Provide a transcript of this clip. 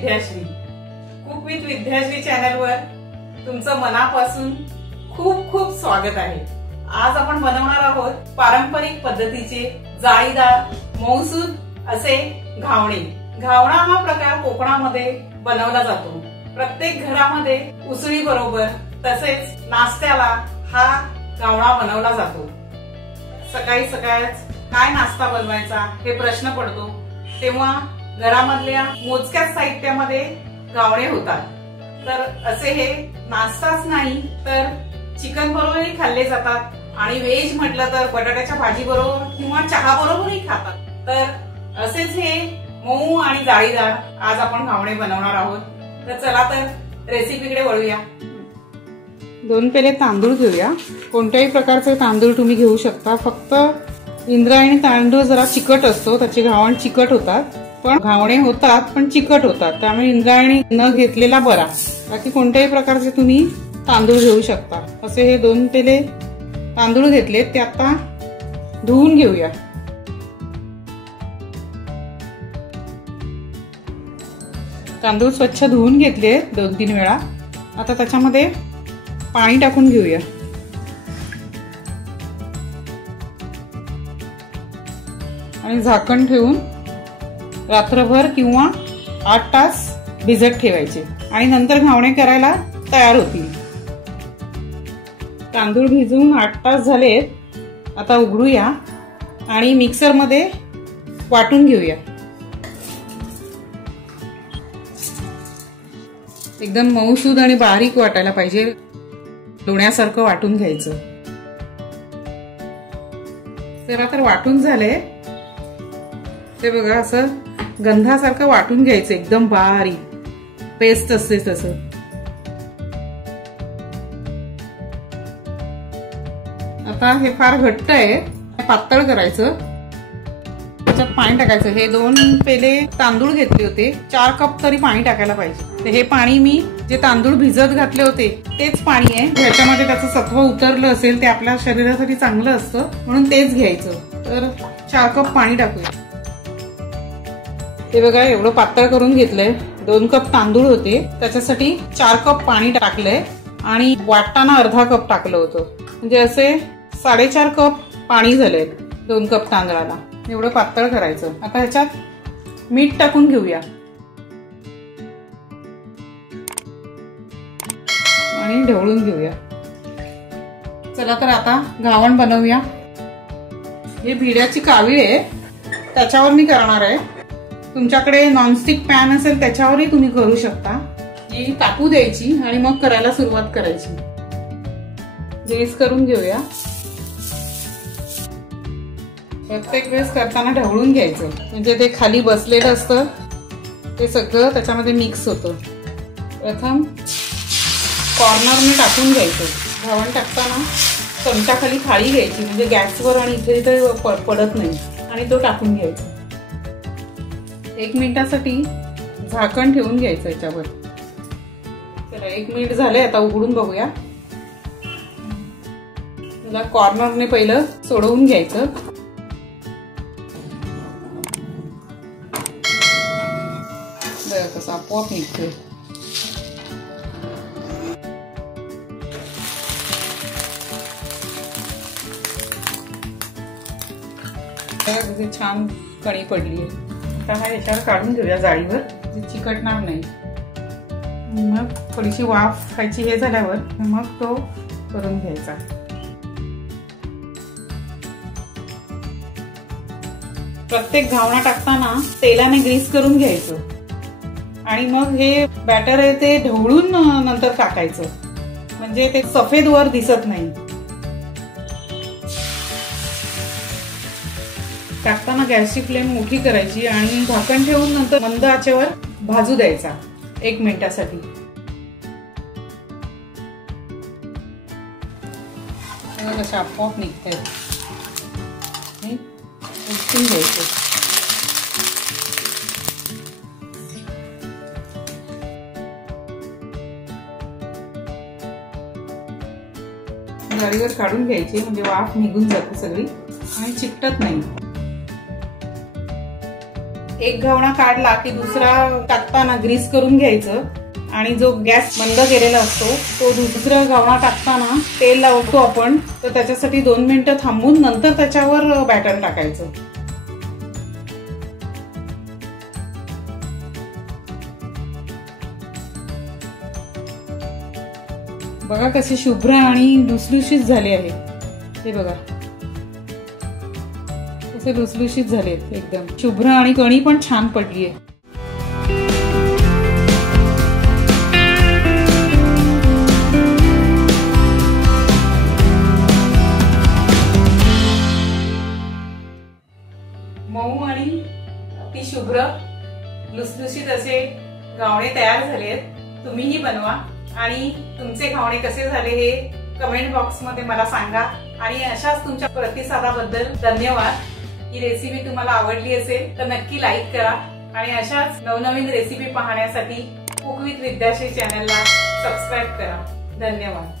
Vidyashree. Cook with Vidyashree चॅनलवर तुमचं मनापासून खूप खूप स्वागत आहे. आज आपण बनवणार आहोत पारंपरिक पद्धतीचे जाळीदार मऊसूद असे घावणे. घावणा हा प्रकार कोकणामध्ये बनवला जातो. प्रत्येक घरामध्ये उसळी बरोबर तसेच नाश्त्याला हा घावणा बनवला जातो. सकाळी सकाळच काय नाश्ता बनवायचा हे प्रश्न पडतो तेव्हा घरामधल्या मोजक्याच साहित्यामध्ये घावणे होतात. तर असे हे नाश्ताच नाही तर चिकन बरोबरही खाल्ले जातात आणि व्हेज म्हटलं तर बटाट्याच्या भाजी बरोबर किंवा चहा बरोबरही खातात. तर असेच हे मऊ आणि जाळीदार आज आपण घावणे बनवणार आहोत. तर चला तर रेसिपीकडे वळूया. 2 पेले तांदूळ घेऊया. कोणत्याही प्रकारचे तांदूळ तुम्ही घेऊ शकता. फक्त इंद्रायणी तांदूळ जरा चिकट असतो, त्याचे घावण चिकट होतात. पण घावणे होतात पण चिकट होतात, त्यामुळे इंद्रायणी न घेतलेला बरा. बाकी कोणत्याही प्रकारचे तुम्ही तांदूळ घेऊ शकता. असे हे 2 पेले तांदूळ घेतले, ते आता धुवून घेऊया. तांदूळ स्वच्छ धुवून घेतले 2-3 वेळा. आता त्याच्यामध्ये पाणी टाकून घेऊया. आणि झाकण ठेवून रात्रभर किंवा 8 तास भिजत ठेवायचे आणि नंतर घावणे करायला तयार होतील. तांदूळ भिजून 8 तास झालेत. आता उघडूया आणि मिक्सर मध्ये वाटून घेऊया. एकदम मऊसूद आणि बारीक वाटायला पाहिजे, लोण्यासारखं वाटून घ्यायचं. जरा तर वाटून झाले ते बघा, असं गंधासारखं वाटून घ्यायचं, एकदम बारीक पेस्ट असते तसं. आता हे फार घट्ट आहे, पातळ करायचं. त्याच्यात पाणी टाकायचं. हे 2 पेले तांदूळ घेतले होते, 4 कप तरी पाणी टाकायला पाहिजे. तर हे पाणी मी जे तांदूळ भिजत घातले होते तेच पाणी आहे. ह्याच्यामध्ये त्याचं सत्व उतरलं असेल ते आपल्या शरीरासाठी चांगलं असतं म्हणून तेच घ्यायचं. तर 4 कप पाणी टाकूया. ते बघा एवढं पातळ करून घेतलंय. 2 कप तांदूळ होते त्याच्यासाठी 4 कप पाणी टाकलंय आणि वाटताना अर्धा कप टाकलं होतं, म्हणजे असे 4.5 कप पाणी झालंय 2 कप तांदळाला. एवढं पातळ करायचं. आता ह्याच्यात मीठ टाकून घेऊया आणि ढवळून घेऊया. चला तर आता घावण बनवूया. हे भिड्याची कावीळ आहे, त्याच्यावर मी करणार आहे. तुमच्याकडे नॉनस्टिक पॅन असेल त्याच्यावरही तुम्ही करू शकता. ही तापू द्यायची आणि मग करायला सुरुवात करायची. गॅस करून घेऊया. प्रत्येक वेळेस करताना ढवळून घ्यायचं, म्हणजे ते खाली बसलेलं असतं ते सगळं त्याच्यामध्ये मिक्स होतं. प्रथम कॉर्नरने टाकून घ्यायचं. घावण टाकताना चमचाखाली थाळी घ्यायची, म्हणजे गॅसवर आणि इथे पडत नाही, आणि तो टाकून घ्यायचा. 1 मिनिटासाठी झाकण ठेवून घ्यायचं याच्यावर. चला 1 मिनिट झाले, आता उघडून बघूया. तुला कॉर्नरने पहिलं सोडवून घ्यायचं. कसं आपोआप निघतोय. छान कणी पडली आहे. आता हा याच्यावर काढून घेऊया जाळीवर, जे चिकटणार नाही. मग थोडीशी वाफ खायची हे झाल्यावर मग तो करून घ्यायचा. प्रत्येक घावणा टाकताना तेलाने ग्रीस करून घ्यायचं आणि मग हे बॅटर आहे ते ढवळून नंतर टाकायचं, म्हणजे ते सफेद वर दिसत नाही. टाकताना गॅसची फ्लेम मोठी करायची आणि झाकण ठेवून नंतर मंद आचेवर भाजू द्यायचा 1 मिनिटासाठी. कशा आपोआप निघते. उचलून घ्यायचं. जाळीवर काढून घ्यायची, म्हणजे वाफ निघून जाते सगळी आणि चिकटत नाही. एक घावणा काढला की दुसरा टाकताना ग्रीस करून घ्यायचं आणि जो गॅस बंद केलेला असतो तो दुसरा घावणा टाकताना तेल लावतो आपण, तर त्याच्यासाठी 2 मिनिटं थांबून नंतर त्याच्यावर बॅटर टाकायचं. बघा कसे शुभ्र आणि लुसलुशीत झाले आहे. हे बघा कसे लुसलुशीत झाले एकदम शुभ्र आणि कणी पण छान पडली आहे. मऊ आणि अति शुभ्र लुसलुशीत असे घावणे तयार झालेत. तुम्हीही बनवा आणि तुमचे घावणे कसे झाले हे कमेंट बॉक्स मध्ये मला सांगा. आणि अशाच तुमच्या प्रतिसादाबद्दल धन्यवाद. ही रेसिपी तुम्हाला आवडली असेल तर नक्की लाईक करा आणि अशाच नवनवीन रेसिपी पाहण्यासाठी कुक विथ विद्याश्री चॅनलला सबस्क्राईब करा. धन्यवाद.